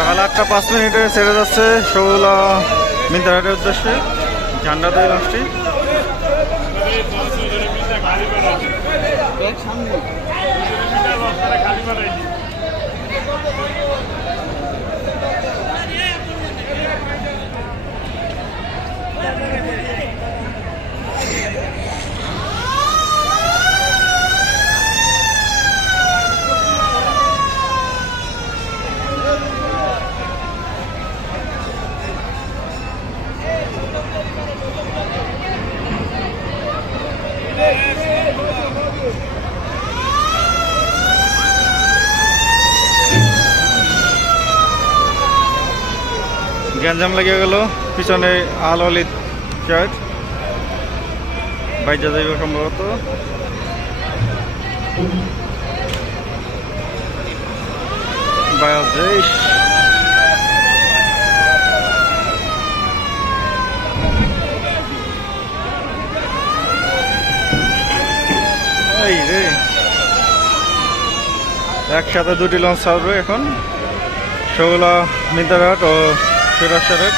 সকাল আটটা পাঁচ মিনিটে ছেড়ে যাচ্ছে সৌলা মিন্তারহাটের উদ্দেশ্যে। ঝান্ডা দুই লঞ্চটি গ্যাঞ্জাম লেগে গেল পিছনে আল অলি চার্চ বাইজা যাইব সম্ভবত। বাংলাদেশ এই রে একসাথে দুটি লঞ্চ ছাড়বে এখন। সেগুলো মিন্দারহাট ও সুরাসারের